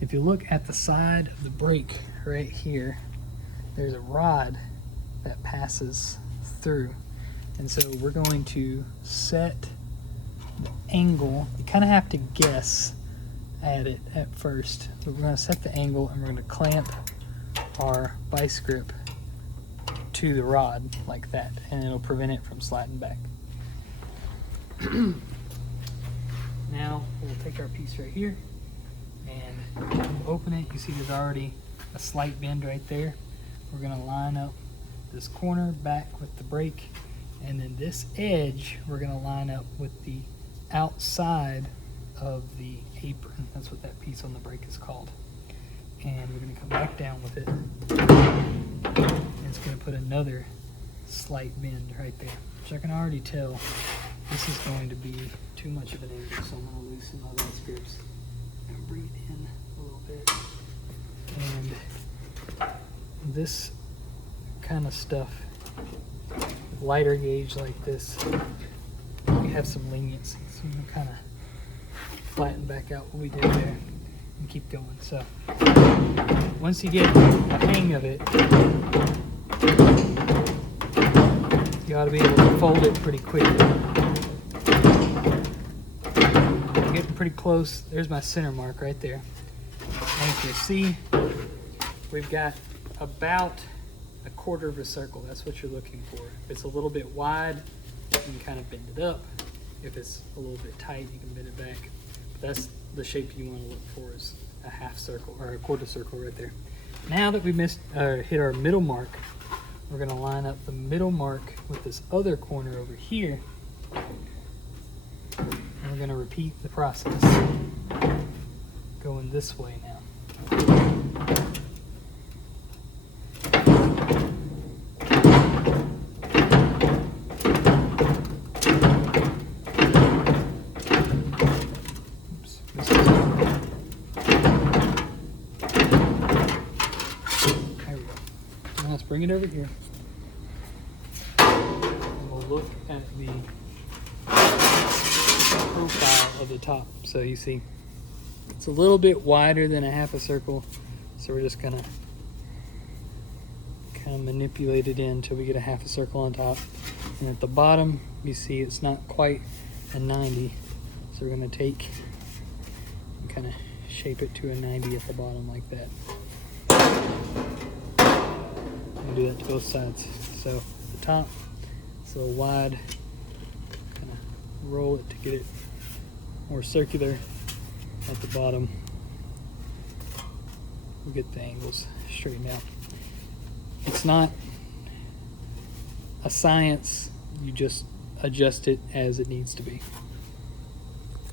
if you look at the side of the brake right here, there's a rod that passes through. And so we're going to set the angle. You kind of have to guess at it at first. But we're going to set the angle and we're going to clamp our vice grip to the rod like that, and it'll prevent it from sliding back. Now we'll take our piece right here and open it. You see there's already a slight bend right there. We're going to line up this corner back with the brake, and then this edge we're going to line up with the outside of the apron. That's what that piece on the brake is called. And we're going to come back down with it, and it's going to put another slight bend right there, which I can already tell this is going to be too much of an angle, so I'm going to loosen my vice grips and bring it in a little bit. And this kind of stuff, with lighter gauge like this, we have some leniency, so I'm going to kind of flatten back out what we did there and keep going. So once you get the hang of it, you ought to be able to fold it pretty quickly. I'm getting pretty close. There's my center mark right there. And you can see we've got about a quarter of a circle. That's what you're looking for. If it's a little bit wide, you can kind of bend it up. If it's a little bit tight, you can bend it back. But that's the shape you want to look for, is a half circle or a quarter circle right there. Now that we hit our middle mark, we're going to line up the middle mark with this other corner over here. And we're going to repeat the process going this way now. Oops, this is there we go. Now let's bring it over here. And we'll look at the profile of the top. So you see it's a little bit wider than a half a circle, so we're just gonna kind of manipulate it in until we get a half a circle on top. And at the bottom you see it's not quite a 90, so we're gonna take and kind of shape it to a 90 at the bottom like that. And do that to both sides. So at the top it's a little wide, kind of roll it to get it more circular. At the bottom we'll get the angles straightened out. It's not a science, you just adjust it as it needs to be.